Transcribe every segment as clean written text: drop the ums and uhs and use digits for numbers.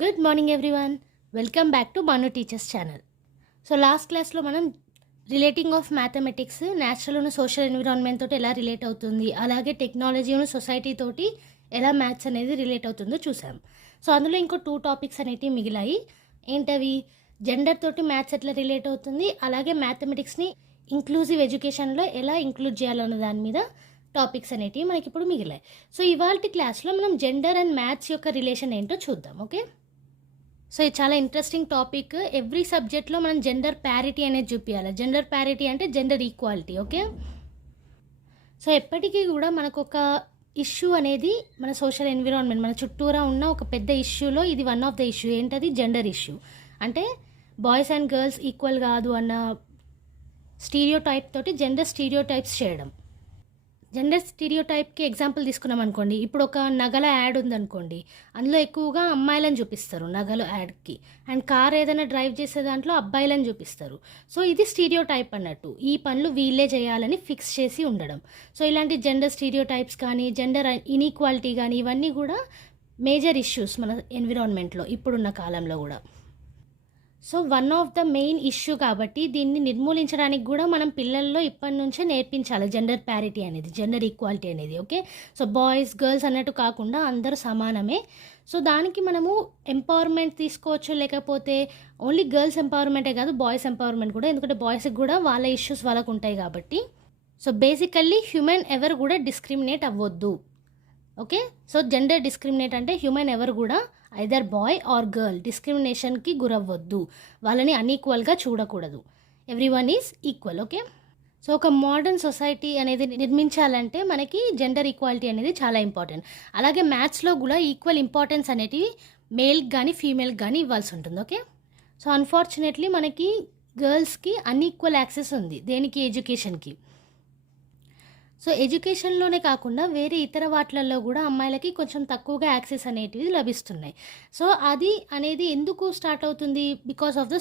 Good morning everyone, welcome back to Manu teachers channel. So last క్లాస్లో మనం relating of mathematics natural social environment తోటి ఎలా relate అవుతుంది, అలాగే టెక్నాలజీ సొసైటీ తోటి ఎలా మ్యాథ్స్ అనేది రిలేట్ అవుతుందో చూసాం. సో అందులో ఇంకో 2 టాపిక్స్ అనేవి మిగిలాయి. ఏంటవి? జెండర్ తోటి మ్యాథ్స్ ఎట్లా రిలేట్ అవుతుంది, అలాగే మ్యాథమెటిక్స్ని ఇంక్లూజివ్ ఎడ్యుకేషన్లో ఎలా ఇంక్లూడ్ చేయాలన్న దాని మీద టాపిక్స్ అనేటివి మనకి ఇప్పుడు మిగిలాయి. సో ఇవాళ క్లాస్లో మనం జెండర్ అండ్ మ్యాథ్స్ యొక్క రిలేషన్ ఏంటో చూద్దాం. ఓకే, సో ఇది చాలా ఇంట్రెస్టింగ్ టాపిక్. ఎవ్రీ సబ్జెక్ట్లో మనం జెండర్ ప్యారిటీ అనేది చూపించాలి. జెండర్ ప్యారిటీ అంటే జెండర్ ఈక్వాలిటీ. ఓకే, సో ఎప్పటికీ కూడా మనకు ఒక ఇష్యూ అనేది మన సోషల్ ఎన్విరాన్మెంట్, మన చుట్టూరా ఉన్న ఒక పెద్ద ఇష్యూలో ఇది వన్ ఆఫ్ ద ఇష్యూ. ఏంటది? Gender issue. అంటే బాయ్స్ అండ్ గర్ల్స్ ఈక్వల్ కాదు అన్న స్టీరియో టైప్ తోటి జెండర్ స్టీరియో టైప్స్ చేయడం. జెండర్ స్టీరియోటైప్కి ఎగ్జాంపుల్ తీసుకున్నాం అనుకోండి, ఇప్పుడు ఒక నగల యాడ్ ఉందనుకోండి, అందులో ఎక్కువగా అమ్మాయిలను చూపిస్తారు నగల యాడ్కి, అండ్ కార్ ఏదైనా డ్రైవ్ చేసే దాంట్లో అబ్బాయిలను చూపిస్తారు. సో ఇది స్టీరియోటైప్ అన్నట్టు, ఈ పనులు వీళ్ళే చేయాలని ఫిక్స్ చేసి ఉండడం. సో ఇలాంటి జెండర్ స్టీరియోటైప్స్ కానీ, జెండర్ ఇన్ఈక్వాలిటీ కానీ, ఇవన్నీ కూడా మేజర్ ఇష్యూస్ మన ఎన్విరాన్మెంట్లో ఇప్పుడున్న కాలంలో కూడా. So one of the main issue కాబట్టి దీన్ని నిర్మూలించడానికి కూడా మనం పిల్లల్లో ఇప్పటి నుంచే నేర్పించాలి జెండర్ ప్యారిటీ అనేది, జెండర్ ఈక్వాలిటీ అనేది. ఓకే, సో బాయ్స్ గర్ల్స్ అన్నట్టు కాకుండా అందరూ సమానమే. సో దానికి మనము ఎంపవర్మెంట్ తీసుకోవచ్చు, లేకపోతే ఓన్లీ గర్ల్స్ ఎంపవర్మెంటే కాదు, బాయ్స్ ఎంపవర్మెంట్ కూడా, ఎందుకంటే బాయ్స్కి కూడా వాళ్ళ ఇష్యూస్ వాళ్ళకు ఉంటాయి కాబట్టి. సో బేసికల్లీ హ్యూమన్ ఎవరు కూడా డిస్క్రిమినేట్ అవ్వద్దు. ఓకే, సో జెండర్ డిస్క్రిమినేట్ అంటే హ్యూమన్ ఎవరు కూడా ఐదర్ బాయ్ ఆర్ గర్ల్ డిస్క్రిమినేషన్కి గురవ్వద్దు, వాళ్ళని అన్ఈక్వల్గా చూడకూడదు. Everyone is equal. Okay, so ఒక మోడర్న్ సొసైటీ అనేది నిర్మించాలంటే మనకి జెండర్ ఈక్వాలిటీ అనేది చాలా ఇంపార్టెంట్. అలాగే మ్యాథ్స్లో కూడా ఈక్వల్ ఇంపార్టెన్స్ అనేటివి మేల్కి కానీ ఫీమేల్కి కానీ ఇవ్వాల్సి ఉంటుంది. ఓకే, సో అన్ఫార్చునేట్లీ మనకి గర్ల్స్కి అన్ఈక్వల్ యాక్సెస్ ఉంది. దేనికి? ఎడ్యుకేషన్కి. సో ఎడ్యుకేషన్లోనే కాకుండా వేరే ఇతర వాటిలలో కూడా అమ్మాయిలకి కొంచెం తక్కువగా యాక్సెస్ అనేటివి లభిస్తున్నాయి. సో అది అనేది ఎందుకు స్టార్ట్ అవుతుంది? బికాస్ ఆఫ్ ద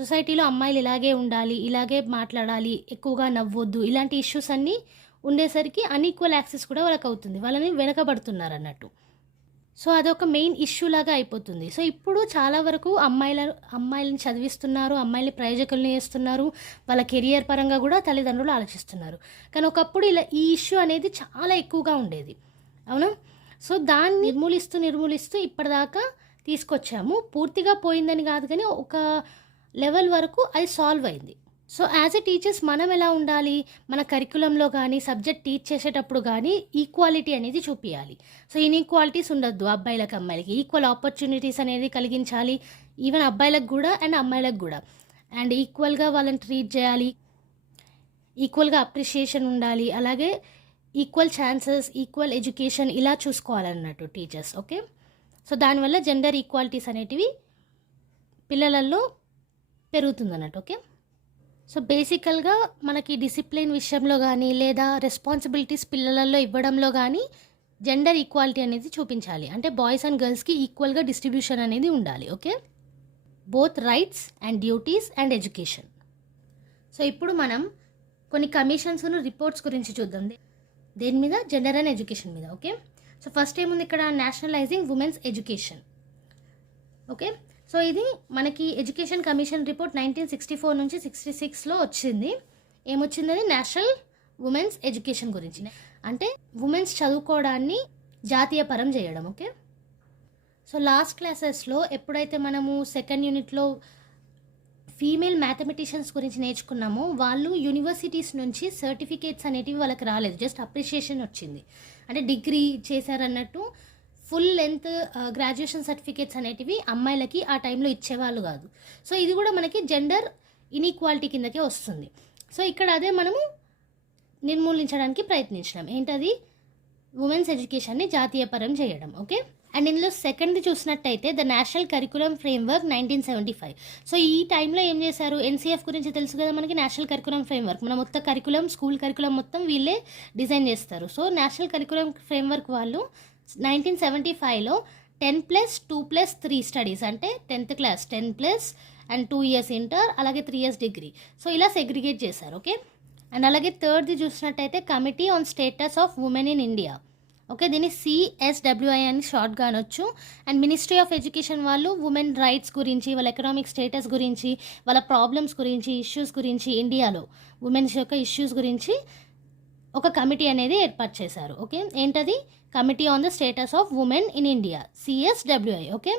సొసైటీలో అమ్మాయిలు ఇలాగే ఉండాలి, ఇలాగే మాట్లాడాలి, ఎక్కువగా నవ్వొద్దు, ఇలాంటి ఇష్యూస్ అన్నీ ఉండేసరికి అన్ఈక్వల్ యాక్సెస్ కూడా వాళ్ళకి అవుతుంది, వాళ్ళని వెనకబడుతున్నారు అన్నట్టు. సో అదొక మెయిన్ ఇష్యూ లాగా అయిపోతుంది. సో ఇప్పుడు చాలా వరకు అమ్మాయిలను చదివిస్తున్నారు, అమ్మాయిల్ని ప్రయోజకుల్ని చేస్తున్నారు, వాళ్ళ కెరియర్ పరంగా కూడా తల్లిదండ్రులు ఆలోచిస్తున్నారు. కానీ ఒకప్పుడు ఈ ఇష్యూ అనేది చాలా ఎక్కువగా ఉండేది, అవునా? సో దాన్ని నిర్మూలిస్తూ ఇప్పటిదాకా తీసుకొచ్చాము. పూర్తిగా పోయిందని కాదు, కానీ ఒక లెవెల్ వరకు అది సాల్వ్ అయింది. సో యాజ్ ఎ టీచర్స్ మనం ఎలా ఉండాలి? మన కరికులంలో కానీ సబ్జెక్ట్ టీచ్ చేసేటప్పుడు కానీ ఈక్వాలిటీ అనేది చూపించాలి. సో ఇన్ఈక్వాలిటీస్ ఉండొద్దు, అబ్బాయిలకు అమ్మాయిలకి ఈక్వల్ ఆపర్చునిటీస్ అనేది కలిగించాలి, ఈవెన్ అబ్బాయిలకు కూడా అండ్ అమ్మాయిలకు కూడా. అండ్ ఈక్వల్గా వాళ్ళని ట్రీట్ చేయాలి, ఈక్వల్గా అప్రిషియేషన్ ఉండాలి, అలాగే ఈక్వల్ ఛాన్సెస్, ఈక్వల్ ఎడ్యుకేషన్ ఇలా చూసుకోవాలన్నట్టు టీచర్స్. ఓకే, సో దానివల్ల జెండర్ ఈక్వాలిటీస్ అనేటివి పిల్లలలో పెరుగుతుందన్నట్టు. ఓకే, సో బేసికల్గా మనకి డిసిప్లిన్ విషయంలో కానీ లేదా రెస్పాన్సిబిలిటీస్ పిల్లలలో ఇవ్వడంలో కానీ జెండర్ ఈక్వాలిటీ అనేది చూపించాలి. అంటే బాయ్స్ అండ్ గర్ల్స్కి ఈక్వల్గా డిస్ట్రిబ్యూషన్ అనేది ఉండాలి. Okay, both rights and duties and education. So ఇప్పుడు మనం కొన్ని కమిషన్స్ రిపోర్ట్స్ గురించి చూద్దాం. దేని మీద? జెండర్ అండ్ ఎడ్యుకేషన్ మీద. ఓకే, సో ఫస్ట్ ఏముంది ఇక్కడ? Nationalising women's education. Okay, so ఇది మనకి ఎడ్యుకేషన్ కమిషన్ రిపోర్ట్ 1964 నుంచి 66లో వచ్చింది. ఏమొచ్చింది? అది నేషనల్ ఉమెన్స్ ఎడ్యుకేషన్ గురించి. అంటే ఉమెన్స్ చదువుకోవడాన్ని జాతీయపరం చేయడం. ఓకే, సో లాస్ట్ క్లాసెస్లో ఎప్పుడైతే మనము సెకండ్ యూనిట్లో ఫీమేల్ మ్యాథమెటిషియన్స్ గురించి నేర్చుకున్నామో వాళ్ళు యూనివర్సిటీస్ నుంచి సర్టిఫికేట్స్ అనేటివి వాళ్ళకి రాలేదు, జస్ట్ అప్రిషియేషన్ వచ్చింది. అంటే డిగ్రీ చేశారన్నట్టు ఫుల్ లెంత్ గ్రాడ్యుయేషన్ సర్టిఫికేట్స్ అనేటివి అమ్మాయిలకి ఆ టైంలో ఇచ్చేవాళ్ళు కాదు. సో ఇది కూడా మనకి జెండర్ ఇన్ఈక్వాలిటీ కిందకే వస్తుంది. సో ఇక్కడ అదే మనము నిర్మూలించడానికి ప్రయత్నించినాం. ఏంటది? ఉమెన్స్ ఎడ్యుకేషన్ని జాతీయపరం చేయడం. ఓకే, అండ్ ఇందులో సెకండ్ది చూసినట్టయితే the national curriculum framework 1975. So ఈ టైంలో ఏం చేశారు? ఎన్సీఎఫ్ గురించి తెలుసు కదా మనకి, నేషనల్ కరికులం ఫ్రేమ్వర్క్. మన మొత్తం కరికులం, స్కూల్ కరికులం మొత్తం వీళ్ళే డిజైన్ చేస్తారు. సో నేషనల్ కరికులం ఫ్రేమ్వర్క్ వాళ్ళు 1975లో 10+2+3 స్టడీస్, అంటే 10th class 10+ and 2 years inter, అలాగే 3 years డిగ్రీ. సో ఇలా సెగ్రిగేట్ చేశారు. ఓకే, అండ్ అలాగే థర్డ్ది చూసినట్టయితే committee on status of women in India. Okay, దీన్ని CSWI అని షార్ట్గా అనొచ్చు. అండ్ మినిస్ట్రీ ఆఫ్ ఎడ్యుకేషన్ వాళ్ళు ఉమెన్ రైట్స్ గురించి, వాళ్ళ ఎకనామిక్ స్టేటస్ గురించి, వాళ్ళ ప్రాబ్లమ్స్ గురించి, ఇష్యూస్ గురించి, ఇండియాలో ఉమెన్స్ యొక్క ఇష్యూస్ గురించి ఒక కమిటీ అనేది ఏర్పాటు చేశారు. ఓకే, ఏంటది? Committee on the status of women in India, CSWI. Okay,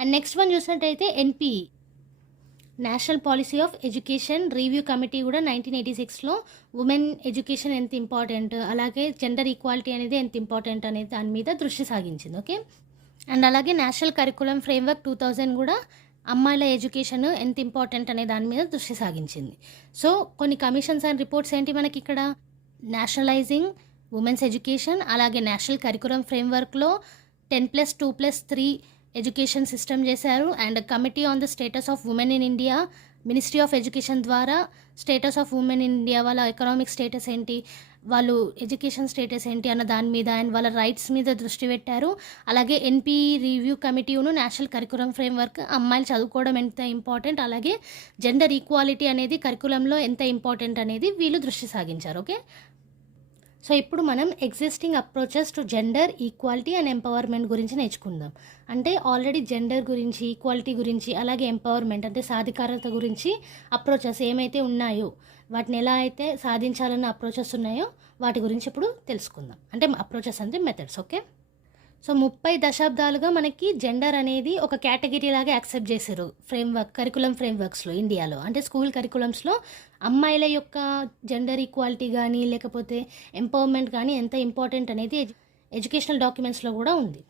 and next one చూసినట్టయితే NPE, national policy of education review committee కూడా 1986లో ఉమెన్ ఎడ్యుకేషన్ ఎంత ఇంపార్టెంట్, అలాగే జెండర్ ఈక్వాలిటీ అనేది ఎంత ఇంపార్టెంట్ అనేది దాని మీద దృష్టి సాగించింది. ఓకే, అండ్ అలాగే నేషనల్ కరికులం ఫ్రేమ్వర్క్ 2000 కూడా అమ్మాయిల ఎడ్యుకేషన్ ఎంత ఇంపార్టెంట్ అనే దాని మీద దృష్టి సాగించింది. సో కొన్ని కమిషన్స్ అండ్ రిపోర్ట్స్ ఏంటి మనకి ఇక్కడ? నేషనలైజింగ్ ఉమెన్స్ ఎడ్యుకేషన్, అలాగే నేషనల్ కరికులం ఫ్రేమ్వర్క్లో 10+2+3 ఎడ్యుకేషన్ సిస్టమ్ చేశారు. And committee on the status of women in India, ministry of education ద్వారా status of women in India, వాళ్ళ ఎకనామిక్ స్టేటస్ ఏంటి, వాళ్ళు ఎడ్యుకేషన్ స్టేటస్ ఏంటి అన్న దాని మీద అండ్ వాళ్ళ రైట్స్ మీద దృష్టి పెట్టారు. అలాగే NPE రివ్యూ కమిటీను నేషనల్ కరికులం ఫ్రేమ్వర్క్, అమ్మాయిలు చదువుకోవడం ఎంత ఇంపార్టెంట్, అలాగే జెండర్ ఈక్వాలిటీ అనేది కరికులంలో ఎంత ఇంపార్టెంట్ అనేది వీళ్ళు దృష్టి సాగించారు. ఓకే, సో ఇప్పుడు మనం existing approaches to gender equality and empowerment గురించి నేర్చుకుందాం. అంటే ఆల్రెడీ జెండర్ గురించి, ఈక్వాలిటీ గురించి, అలాగే ఎంపవర్మెంట్ అంటే సాధికారత గురించి అప్రోచెస్ ఏమైతే ఉన్నాయో, వాటిని ఎలా అయితే సాధించాలన్న అప్రోచెస్ ఉన్నాయో వాటి గురించి ఇప్పుడు తెలుసుకుందాం. అంటే అప్రోచెస్ అంటే మెథడ్స్. ఓకే, సో 30 దశాబ్దాలుగా మనకి జెండర్ అనేది ఒక కేటగిరీ లాగా యాక్సెప్ట్ చేశారు కరికులం ఫ్రేమ్వర్క్స్లో ఇండియాలో. అంటే స్కూల్ కరికులమ్స్లో అమ్మాయిల యొక్క జెండర్ ఈక్వాలిటీ కానీ లేకపోతే ఎంపవర్మెంట్ కానీ ఎంత ఇంపార్టెంట్ అనేది ఎడ్యుకేషనల్ డాక్యుమెంట్స్లో కూడా ఉంది.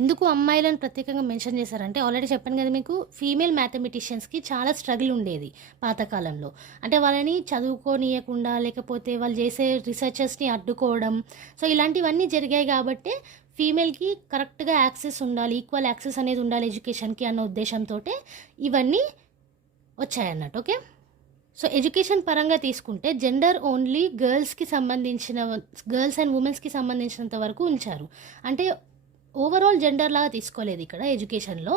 ఎందుకు అమ్మాయిలను ప్రత్యేకంగా మెన్షన్ చేశారంటే, ఆల్రెడీ చెప్పాను కదా మీకు, ఫీమేల్ మ్యాథమెటిషియన్స్కి చాలా స్ట్రగుల్ ఉండేది పాతకాలంలో. అంటే వాళ్ళని చదువుకోనియకుండా లేకపోతే వాళ్ళు చేసే రీసెర్చెస్ని అడ్డుకోవడం, సో ఇలాంటివన్నీ జరిగాయి. కాబట్టి ఫీమేల్కి కరెక్ట్గా యాక్సెస్ ఉండాలి, ఈక్వల్ యాక్సెస్ అనేది ఉండాలి ఎడ్యుకేషన్కి అన్న ఉద్దేశంతో ఇవన్నీ వచ్చాయన్నట్టు. ఓకే, సో ఎడ్యుకేషన్ పరంగా తీసుకుంటే జెండర్ ఓన్లీ గర్ల్స్కి సంబంధించిన, గర్ల్స్ అండ్ ఉమెన్స్కి సంబంధించినంత వరకు ఉంచారు. అంటే ఓవరాల్ జెండర్ లాగా తీసుకోలేదు ఇక్కడ ఎడ్యుకేషన్లో.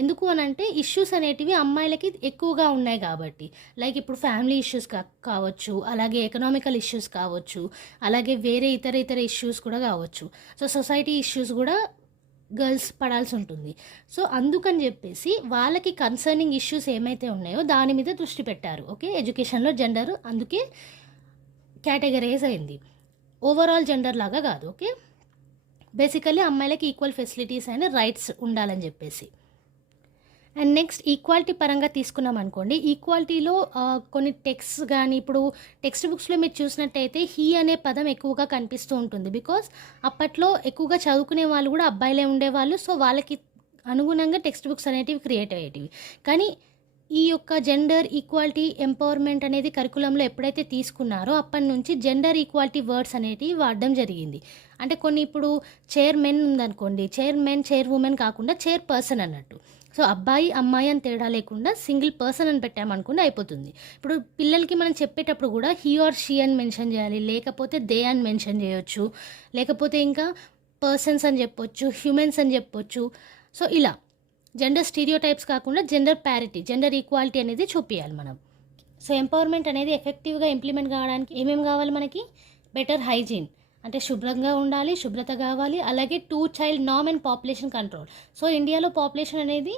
ఎందుకు అని అంటే ఇష్యూస్ అనేటివి అమ్మాయిలకి ఎక్కువగా ఉన్నాయి కాబట్టి, లైక్ ఇప్పుడు ఫ్యామిలీ ఇష్యూస్ కావచ్చు, అలాగే ఎకనామికల్ ఇష్యూస్ కావచ్చు, అలాగే వేరే ఇతర ఇష్యూస్ కూడా కావచ్చు. సో సొసైటీ ఇష్యూస్ కూడా గర్ల్స్ పడాల్సి ఉంటుంది. సో అందుకని చెప్పేసి వాళ్ళకి కన్సర్నింగ్ ఇష్యూస్ ఏమైతే ఉన్నాయో దాని మీద దృష్టి పెట్టారు. ఓకే, ఎడ్యుకేషన్లో జెండర్ అందుకే కేటగరైజ్ అయింది, ఓవరాల్ జెండర్ లాగా కాదు. ఓకే, బేసికల్లీ అమ్మాయిలకి ఈక్వల్ ఫెసిలిటీస్ అండ్ రైట్స్ ఉండాలని చెప్పేసి. అండ్ నెక్స్ట్ ఈక్వాలిటీ పరంగా తీసుకున్నాం అనుకోండి, ఈక్వాలిటీలో కొన్ని టెక్స్ట్ కానీ, ఇప్పుడు టెక్స్ట్ బుక్స్లో మీరు చూసినట్టయితే హీ అనే పదం ఎక్కువగా కనిపిస్తూ ఉంటుంది. బికాస్ అప్పట్లో ఎక్కువగా చదువుకునే వాళ్ళు కూడా అబ్బాయిలే ఉండేవాళ్ళు. సో వాళ్ళకి అనుగుణంగా టెక్స్ట్ బుక్స్ అనేటివి క్రియేట్ అయ్యేటివి. కానీ ఈ యొక్క జెండర్ ఈక్వాలిటీ ఎంపవర్మెంట్ అనేది కరికులంలో ఎప్పుడైతే తీసుకున్నారో అప్పటి నుంచి జెండర్ ఈక్వాలిటీ వర్డ్స్ అనేటివి వాడడం జరిగింది. అంటే కొన్ని ఇప్పుడు చైర్మెన్ ఉందనుకోండి, చైర్మెన్ చైర్ ఉమెన్ కాకుండా చైర్ పర్సన్ అన్నట్టు. సో అబ్బాయి అమ్మాయి అని తేడా లేకుండా సింగిల్ పర్సన్ అని పెట్టామనుకుంటే అయిపోతుంది. ఇప్పుడు పిల్లలకి మనం చెప్పేటప్పుడు కూడా హీ ఆర్ షీ అని మెన్షన్ చేయాలి, లేకపోతే దే అని మెన్షన్ చేయొచ్చు, లేకపోతే ఇంకా పర్సన్స్ అని చెప్పొచ్చు, హ్యూమన్స్ అని చెప్పొచ్చు. సో ఇలా జెండర్ స్టీరియోటైప్స్ కాకుండా జెండర్ ప్యారిటీ, జెండర్ ఈక్వాలిటీ అనేది చూపించాలి మనం. సో ఎంపవర్మెంట్ అనేది ఎఫెక్టివ్గా ఇంప్లిమెంట్ కావడానికి ఏమేమి కావాలి మనకి? బెటర్ హైజీన్, అంటే శుభ్రంగా ఉండాలి, శుభ్రత కావాలి. అలాగే 2 child norm and population control. So ఇండియాలో పాపులేషన్ అనేది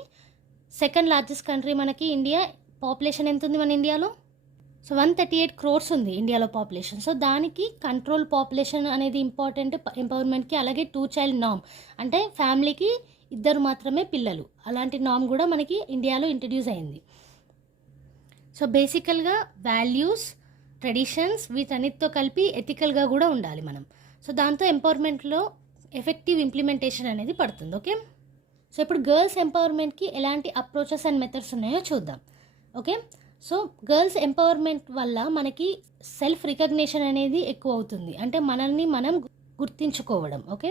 సెకండ్ లార్జెస్ట్ కంట్రీ మనకి ఇండియా. పాపులేషన్ ఎంత ఉంది మన ఇండియాలో? సో 138 crores ఉంది ఇండియాలో పాపులేషన్. సో దానికి కంట్రోల్ పాపులేషన్ అనేది ఇంపార్టెంట్ ఎంపవర్మెంట్కి. అలాగే 2 చైల్డ్ నార్మ్, అంటే ఫ్యామిలీకి 2 మాత్రమే పిల్లలు, అలాంటి నార్మ్ కూడా మనకి ఇండియాలో ఇంట్రడ్యూస్ అయింది. సో బేసికల్గా వాల్యూస్, ట్రెడిషన్స్ వీటన్నిటితో కలిపి ఎథికల్గా కూడా ఉండాలి మనం. సో దాంతో ఎంపవర్మెంట్లో ఎఫెక్టివ్ ఇంప్లిమెంటేషన్ అనేది పడుతుంది. ఓకే, సో ఇప్పుడు గర్ల్స్ ఎంపవర్మెంట్కి ఎలాంటి అప్రోచెస్ అండ్ మెథడ్స్ ఉన్నాయో చూద్దాం. ఓకే, సో గర్ల్స్ ఎంపవర్మెంట్ వల్ల మనకి సెల్ఫ్ రికగ్నిషన్ అనేది ఎక్కువ అవుతుంది, అంటే మనల్ని మనం గుర్తించుకోవడం. ఓకే,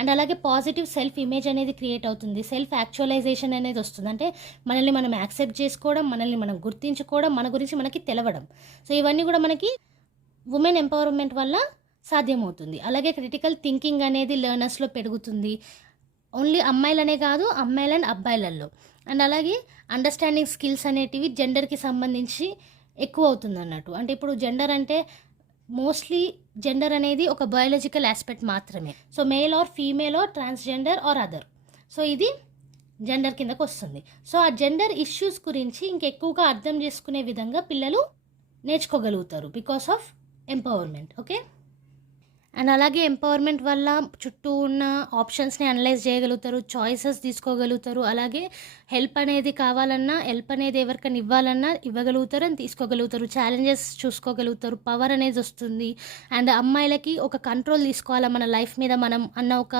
అండ్ అలాగే పాజిటివ్ సెల్ఫ్ ఇమేజ్ అనేది క్రియేట్ అవుతుంది, సెల్ఫ్ యాక్చువలైజేషన్ అనేది వస్తుంది. అంటే మనల్ని మనం యాక్సెప్ట్ చేసుకోవడం, మనల్ని మనం గుర్తించుకోవడం, మన గురించి మనకి తెలవడం. సో ఇవన్నీ కూడా మనకి ఉమెన్ ఎంపవర్మెంట్ వల్ల సాధ్యమవుతుంది. అలాగే క్రిటికల్ థింకింగ్ అనేది లెర్నర్స్లో పెరుగుతుంది, ఓన్లీ అమ్మాయిలనే కాదు, అమ్మాయిలు అండ్ అబ్బాయిలలో. అండ్ అలాగే అండర్స్టాండింగ్ స్కిల్స్ అనేటివి జెండర్కి సంబంధించి ఎక్కువ అవుతుంది అన్నట్టు. అంటే ఇప్పుడు జెండర్ అంటే మోస్ట్లీ జెండర్ అనేది ఒక బయాలజికల్ ఆస్పెక్ట్ మాత్రమే. So male or female or transgender or other. So ఇది జెండర్ కిందకు వస్తుంది. సో ఆ జెండర్ ఇష్యూస్ గురించి ఇంకెక్కువగా అర్థం చేసుకునే విధంగా పిల్లలు నేర్చుకోగలుగుతారు because of empowerment. Okay, and అలాగే ఎంపవర్మెంట్ వల్ల చుట్టూ ఉన్న ఆప్షన్స్ని అనలైజ్ చేయగలుగుతారు, చాయిసెస్ తీసుకోగలుగుతారు. అలాగే హెల్ప్ అనేది కావాలన్నా, హెల్ప్ అనేది ఎవరికైనా ఇవ్వాలన్నా ఇవ్వగలుగుతారు అని తీసుకోగలుగుతారు. ఛాలెంజెస్ చూసుకోగలుగుతారు, పవర్ అనేది వస్తుంది. అండ్ అమ్మాయిలకి ఒక కంట్రోల్ తీసుకోవాలా మన లైఫ్ మీద మనం అన్న ఒక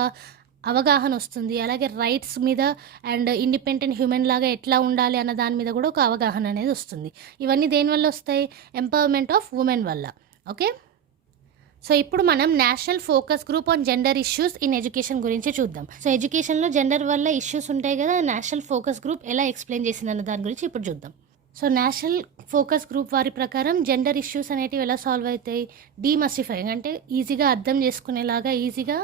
అవగాహన వస్తుంది. అలాగే రైట్స్ మీద అండ్ ఇండిపెండెంట్ హ్యూమన్ లాగా ఎట్లా ఉండాలి అన్న దాని మీద కూడా ఒక అవగాహన అనేది వస్తుంది. ఇవన్నీ దేనివల్ల వస్తాయి? ఎంపవర్మెంట్ ఆఫ్ ఉమెన్ వల్ల. ఓకే, సో ఇప్పుడు మనం national focus group on gender issues in education గురించి చూద్దాం. సో ఎడ్యుకేషన్లో జెండర్ వల్ల ఇష్యూస్ ఉంటాయి కదా, నేషనల్ ఫోకస్ గ్రూప్ ఎలా ఎక్స్ప్లెయిన్ చేసిందన్న దాని గురించి ఇప్పుడు చూద్దాం. సో నేషనల్ ఫోకస్ గ్రూప్ వారి ప్రకారం జెండర్ ఇష్యూస్ అనేటివి ఎలా సాల్వ్ అవుతాయి? డీమస్టిఫైయింగ్ అంటే ఈజీగా అర్థం చేసుకునేలాగా, ఈజీగా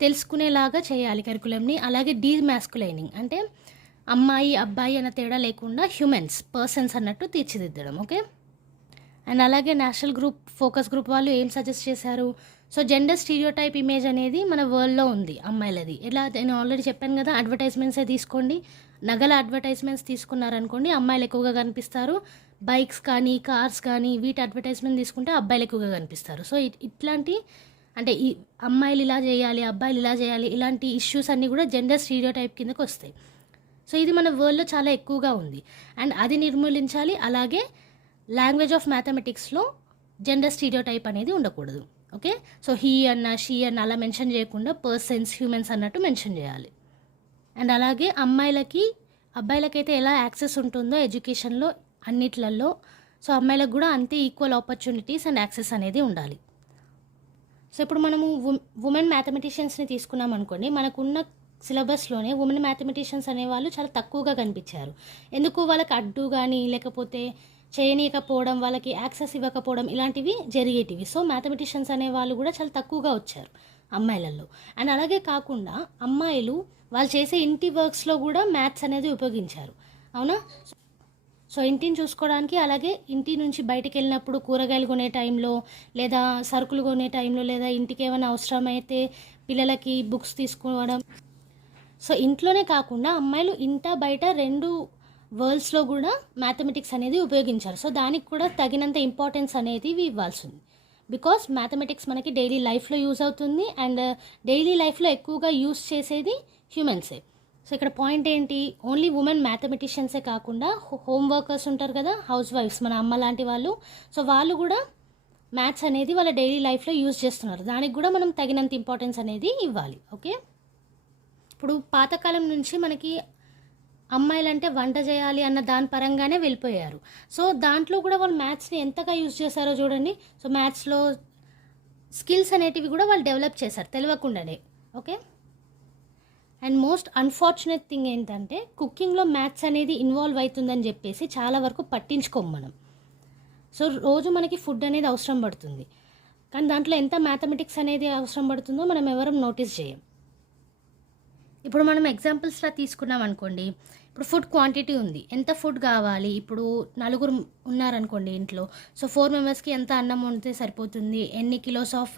తెలుసుకునేలాగా చేయాలి కరికులంని. అలాగే డీమాస్కులైనింగ్ అంటే అమ్మాయి అబ్బాయి అన్న తేడా లేకుండా హ్యూమన్స్, పర్సన్స్ అన్నట్టు తీర్చిదిద్దడం. ఓకే, అండ్ అలాగే నేషనల్ ఫోకస్ గ్రూప్ వాళ్ళు ఏం సజెస్ట్ చేశారు? సో జెండర్ స్టీరియోటైప్ ఇమేజ్ అనేది మన వరల్డ్లో ఉంది అమ్మాయిలది. ఎలా నేను ఆల్రెడీ చెప్పాను కదా, అడ్వర్టైజ్మెంట్సే తీసుకోండి. నగల అడ్వర్టైజ్మెంట్స్ తీసుకున్నారనుకోండి, అమ్మాయిలు ఎక్కువగా కనిపిస్తారు. బైక్స్ కానీ కార్స్ కానీ వీటి అడ్వర్టైజ్మెంట్ తీసుకుంటే అబ్బాయిలు ఎక్కువగా కనిపిస్తారు. సో ఇట్లాంటి అంటే ఈ అమ్మాయిలు ఇలా చేయాలి, అబ్బాయిలు ఇలా చేయాలి, ఇలాంటి ఇష్యూస్ అన్నీ కూడా జెండర్ స్టీరియోటైప్ కిందకు వస్తాయి. సో ఇది మన వరల్డ్లో చాలా ఎక్కువగా ఉంది అండ్ అది నిర్మూలించాలి. అలాగే లాంగ్వేజ్ ఆఫ్ మ్యాథమెటిక్స్లో జెండర్ స్టీరియోటైప్ అనేది ఉండకూడదు. ఓకే, సో హీ అన్న, షీ అన్న అలా మెన్షన్ చేయకుండా పర్సన్స్, హ్యూమన్స్ అన్నట్టు మెన్షన్ చేయాలి. అండ్ అలాగే అబ్బాయిలకైతే ఎలా యాక్సెస్ ఉంటుందో ఎడ్యుకేషన్లో అన్నిట్లలో, సో అమ్మాయిలకు కూడా అంతే ఈక్వల్ ఆపర్చునిటీస్ అండ్ యాక్సెస్ అనేది ఉండాలి. సో ఇప్పుడు మనము ఉమెన్ మ్యాథమెటిషియన్స్ని తీసుకున్నాం అనుకోండి, మనకున్న సిలబస్లోనే ఉమెన్ మ్యాథమెటిషియన్స్ అనేవాళ్ళు చాలా తక్కువగా కనిపించారు. ఎందుకు? వాళ్ళకి అడ్డు కానీ లేకపోతే చేయనీయకపోవడం, వాళ్ళకి యాక్సెస్ ఇవ్వకపోవడం ఇలాంటివి జరిగేటివి. సో మ్యాథమెటిషియన్స్ అనేవాళ్ళు కూడా చాలా తక్కువగా వచ్చారు అమ్మాయిలలో. అండ్ అలాగే కాకుండా అమ్మాయిలు వాళ్ళు చేసే ఇంటి వర్క్స్లో కూడా మ్యాథ్స్ అనేది ఉపయోగించారు. అవునా? సో ఇంటిని చూసుకోవడానికి, అలాగే ఇంటి నుంచి బయటికి వెళ్ళినప్పుడు కూరగాయలు కొనే టైంలో, లేదా సరుకులు కొనే టైంలో, లేదా ఇంటికి ఏమైనా అవసరమైతే పిల్లలకి బుక్స్ తీసుకోవడం. సో ఇంట్లోనే కాకుండా అమ్మాయిలు ఇంట బయట రెండు వరల్డ్స్లో కూడా మ్యాథమెటిక్స్ అనేది ఉపయోగించారు. సో దానికి కూడా తగినంత ఇంపార్టెన్స్ అనేది ఇవ్వాల్సింది. బికాస్ మ్యాథమెటిక్స్ మనకి డైలీ లైఫ్లో యూజ్ అవుతుంది అండ్ డైలీ లైఫ్లో ఎక్కువగా యూజ్ చేసేది హ్యూమన్సే. సో ఇక్కడ పాయింట్ ఏంటి? ఓన్లీ ఉమెన్ మ్యాథమెటిషియన్సే కాకుండా హోమ్ వర్కర్స్ ఉంటారు కదా, హౌస్ వైఫ్స్, మన అమ్మ లాంటి వాళ్ళు. సో వాళ్ళు కూడా మ్యాథ్స్ అనేది వాళ్ళ డైలీ లైఫ్లో యూజ్ చేస్తున్నారు. దానికి కూడా మనం తగినంత ఇంపార్టెన్స్ అనేది ఇవ్వాలి. ఓకే, ఇప్పుడు పాతకాలం నుంచి మనకి అమ్మాయిలంటే వంట చేయాలి అన్న దాని పరంగానే వెళ్ళిపోయారు. సో దాంట్లో కూడా వాళ్ళు మ్యాథ్స్ని ఎంతగా యూజ్ చేశారో చూడండి. సో మ్యాథ్స్లో స్కిల్స్ అనేటివి కూడా వాళ్ళు డెవలప్ చేశారు తెలియకుండానే. Okay, and most unfortunate thing ఏంటంటే కుకింగ్లో మ్యాథ్స్ అనేది ఇన్వాల్వ్ అవుతుందని చెప్పేసి చాలా వరకు పట్టించుకోము మనం. సో రోజు మనకి ఫుడ్ అనేది అవసరం పడుతుంది, కానీ దాంట్లో ఎంత మ్యాథమెటిక్స్ అనేది అవసరం పడుతుందో మనం ఎవరం నోటీస్ చేయం. ఇప్పుడు మనం ఎగ్జాంపుల్స్లా తీసుకున్నాం అనుకోండి, ఇప్పుడు ఫుడ్ క్వాంటిటీ ఉంది, ఎంత ఫుడ్ కావాలి, ఇప్పుడు నలుగురు ఉన్నారనుకోండి ఇంట్లో, సో 4 మెంబర్స్కి ఎంత అన్నం వండితే సరిపోతుంది, ఎన్ని కిలోస్ ఆఫ్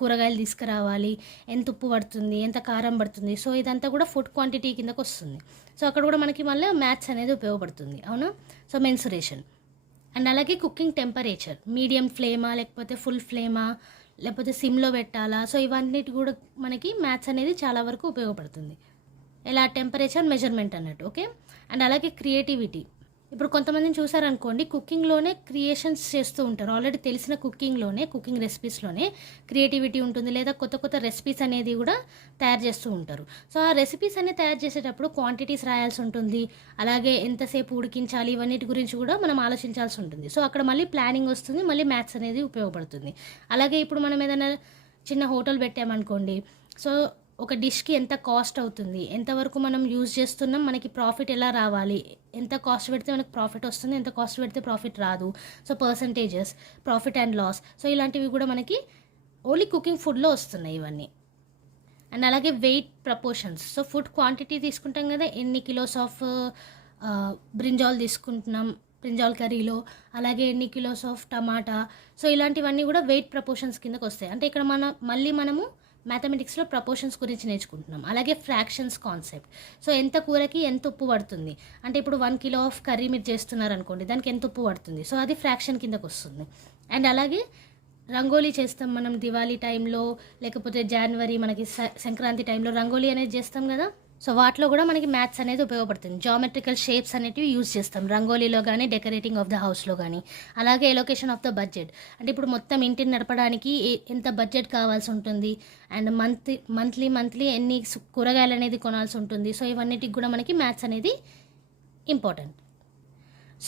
కూరగాయలు తీసుకురావాలి, ఎంత ఉప్పు పడుతుంది, ఎంత కారం పడుతుంది. సో ఇదంతా కూడా ఫుడ్ క్వాంటిటీ కిందకు వస్తుంది. సో అక్కడ కూడా మనకి మళ్ళీ మ్యాథ్స్ అనేది ఉపయోగపడుతుంది. అవునా? సో మెన్సురేషన్ అండ్ అలాగే కుకింగ్ టెంపరేచర్, మీడియం ఫ్లేమా లేకపోతే ఫుల్ ఫ్లేమా లేకపోతే సిమ్లో పెట్టాలా. సో ఇవన్నిటి కూడా మనకి మ్యాథ్స్ అనేది చాలా వరకు ఉపయోగపడుతుంది. ఎలా? టెంపరేచర్ మెజర్మెంట్ అన్నట్టు. ఓకే, అండ్ అలాగే క్రియేటివిటీ. ఇప్పుడు కొంతమందిని చూసారనుకోండి, కుకింగ్లోనే క్రియేషన్స్ చేస్తూ ఉంటారు. ఆల్రెడీ తెలిసిన కుకింగ్ రెసిపీస్లోనే క్రియేటివిటీ ఉంటుంది, లేదా కొత్త కొత్త రెసిపీస్ అనేది కూడా తయారు చేస్తూ ఉంటారు. సో ఆ రెసిపీస్ అనేది తయారు చేసేటప్పుడు క్వాంటిటీస్ రాయాల్సి ఉంటుంది, అలాగే ఎంతసేపు ఉడికించాలి, ఇవన్నిటి గురించి కూడా మనం ఆలోచించాల్సి ఉంటుంది. సో అక్కడ మళ్ళీ ప్లానింగ్ వస్తుంది, మళ్ళీ మ్యాథ్స్ అనేది ఉపయోగపడుతుంది. అలాగే ఇప్పుడు మనం ఏదైనా చిన్న హోటల్ పెట్టామనుకోండి, సో ఒక డిష్కి ఎంత కాస్ట్ అవుతుంది, ఎంతవరకు మనం యూజ్ చేస్తున్నాం, మనకి ప్రాఫిట్ ఎలా రావాలి, ఎంత కాస్ట్ పెడితే మనకు ప్రాఫిట్ వస్తుంది, ఎంత కాస్ట్ పెడితే ప్రాఫిట్ రాదు. So percentages, profit and loss, so ఇలాంటివి కూడా మనకి ఓన్లీ కుకింగ్ ఫుడ్లో వస్తున్నాయి ఇవన్నీ. అండ్ అలాగే weight proportions. So food quantity తీసుకుంటాం కదా, ఎన్ని కిలోస్ ఆఫ్ బ్రింజాల్ తీసుకుంటున్నాం, బ్రింజాల్ కర్రీలో, అలాగే ఎన్ని కిలోస్ ఆఫ్ టమాటా. సో ఇలాంటివన్నీ కూడా వెయిట్ ప్రపోర్షన్స్ కిందకు వస్తాయి. అంటే ఇక్కడ మనము మ్యాథమెటిక్స్లో ప్రపోర్షన్స్ గురించి నేర్చుకుంటున్నాం. అలాగే ఫ్రాక్షన్స్ కాన్సెప్ట్. సో ఎంత కూరకి ఎంత ఉప్పు పడుతుంది, అంటే ఇప్పుడు 1 కిలో ఆఫ్ కర్రీ మీరు చేస్తున్నారనుకోండి, దానికి ఎంత ఉప్పు పడుతుంది, సో అది ఫ్రాక్షన్ కిందకు వస్తుంది. అండ్ అలాగే రంగోలీ చేస్తాం మనం దివాళీ టైంలో, లేకపోతే జనవరి మనకి సంక్రాంతి టైంలో రంగోలీ అనేది చేస్తాం కదా. సో వాటిలో కూడా మనకి మ్యాథ్స్ అనేది ఉపయోగపడుతుంది. జామెట్రికల్ షేప్స్ అనేటివి యూజ్ చేస్తాం రంగోలీలో కానీ, డెకరేటింగ్ ఆఫ్ ద హౌస్లో కానీ. అలాగే ఎలొకేషన్ ఆఫ్ ద బడ్జెట్, అంటే ఇప్పుడు మొత్తం ఇంటిని నడపడానికి ఎంత బడ్జెట్ కావాల్సి ఉంటుంది, అండ్ మంత్లీ ఎన్ని కూరగాయలు అనేది కొనాల్సి ఉంటుంది. సో ఇవన్నిటికి కూడా మనకి మ్యాథ్స్ అనేది ఇంపార్టెంట్.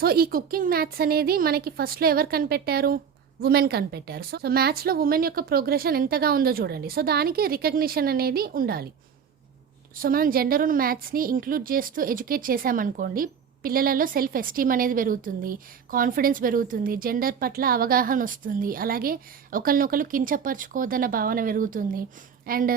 సో ఈ కుకింగ్ మ్యాథ్స్ అనేది మనకి ఫస్ట్లో ఎవరు కనిపెట్టారు? ఉమెన్ కనిపెట్టారు. సో మ్యాథ్స్లో ఉమెన్ యొక్క ప్రోగ్రెషన్ ఎంతగా ఉందో చూడండి. సో దానికి రికగ్నిషన్ అనేది ఉండాలి. సో మనం జెండర్ను మ్యాథ్స్ని ఇంక్లూడ్ చేస్తూ ఎడ్యుకేట్ చేసామనుకోండి, పిల్లలలో సెల్ఫ్ ఎస్టీమ్ అనేది పెరుగుతుంది, కాన్ఫిడెన్స్ పెరుగుతుంది, జెండర్ పట్ల అవగాహన వస్తుంది, అలాగే ఒకరినొకరు కించపరచుకోవద్దన్న భావన పెరుగుతుంది, అండ్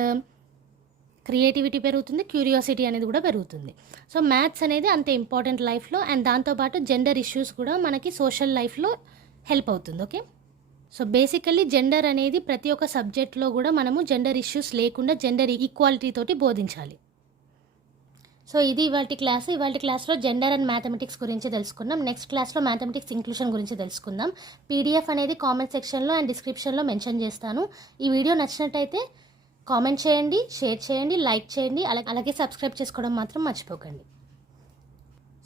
క్రియేటివిటీ పెరుగుతుంది, క్యూరియాసిటీ అనేది కూడా పెరుగుతుంది. సో మ్యాథ్స్ అనేది అంతే ఇంపార్టెంట్ లైఫ్లో. అండ్ దాంతోపాటు జెండర్ ఇష్యూస్ కూడా మనకి సోషల్ లైఫ్లో హెల్ప్ అవుతుంది. ఓకే, సో బేసికల్లీ జెండర్ అనేది ప్రతి ఒక్క సబ్జెక్ట్లో కూడా మనము జెండర్ ఇష్యూస్ లేకుండా జెండర్ ఈక్వాలిటీ తోటి బోధించాలి. సో ఇది ఇవాళ క్లాస్లో జెండర్ అండ్ మ్యాథమెటిక్స్ గురించి తెలుసుకుందాం. నెక్స్ట్ క్లాస్లో మ్యాథమెటిక్స్ ఇంక్లూషన్ గురించి తెలుసుకుందాం. పీడిఎఫ్ అనేది కామెంట్ సెక్షన్లో అండ్ డిస్క్రిప్షన్లో మెన్షన్ చేస్తాను. ఈ వీడియో నచ్చినట్టయితే కామెంట్ చేయండి, షేర్ చేయండి, లైక్ చేయండి, అలాగే సబ్స్క్రైబ్ చేసుకోవడం మాత్రం మర్చిపోకండి.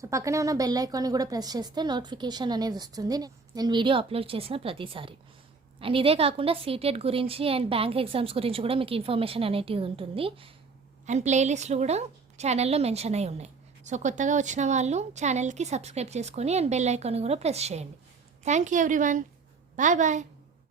సో పక్కనే ఉన్న బెల్ ఐకాన్ని కూడా ప్రెస్ చేస్తే నోటిఫికేషన్ అనేది వస్తుంది నేను వీడియో అప్లోడ్ చేసిన ప్రతిసారి. అండ్ ఇదే కాకుండా సీటెట్ గురించి అండ్ బ్యాంక్ ఎగ్జామ్స్ గురించి కూడా మీకు ఇన్ఫర్మేషన్ అనేది ఉంటుంది. అండ్ ప్లేలిస్ట్లు కూడా ఛానల్లో మెన్షన్ అయి ఉన్నాయి. సో కొత్తగా వచ్చిన వాళ్ళు ఛానల్కి సబ్స్క్రైబ్ చేసుకొని అండ్ బెల్ ఐకాన్ కూడా ప్రెస్ చేయండి. Thank you everyone. Bye bye.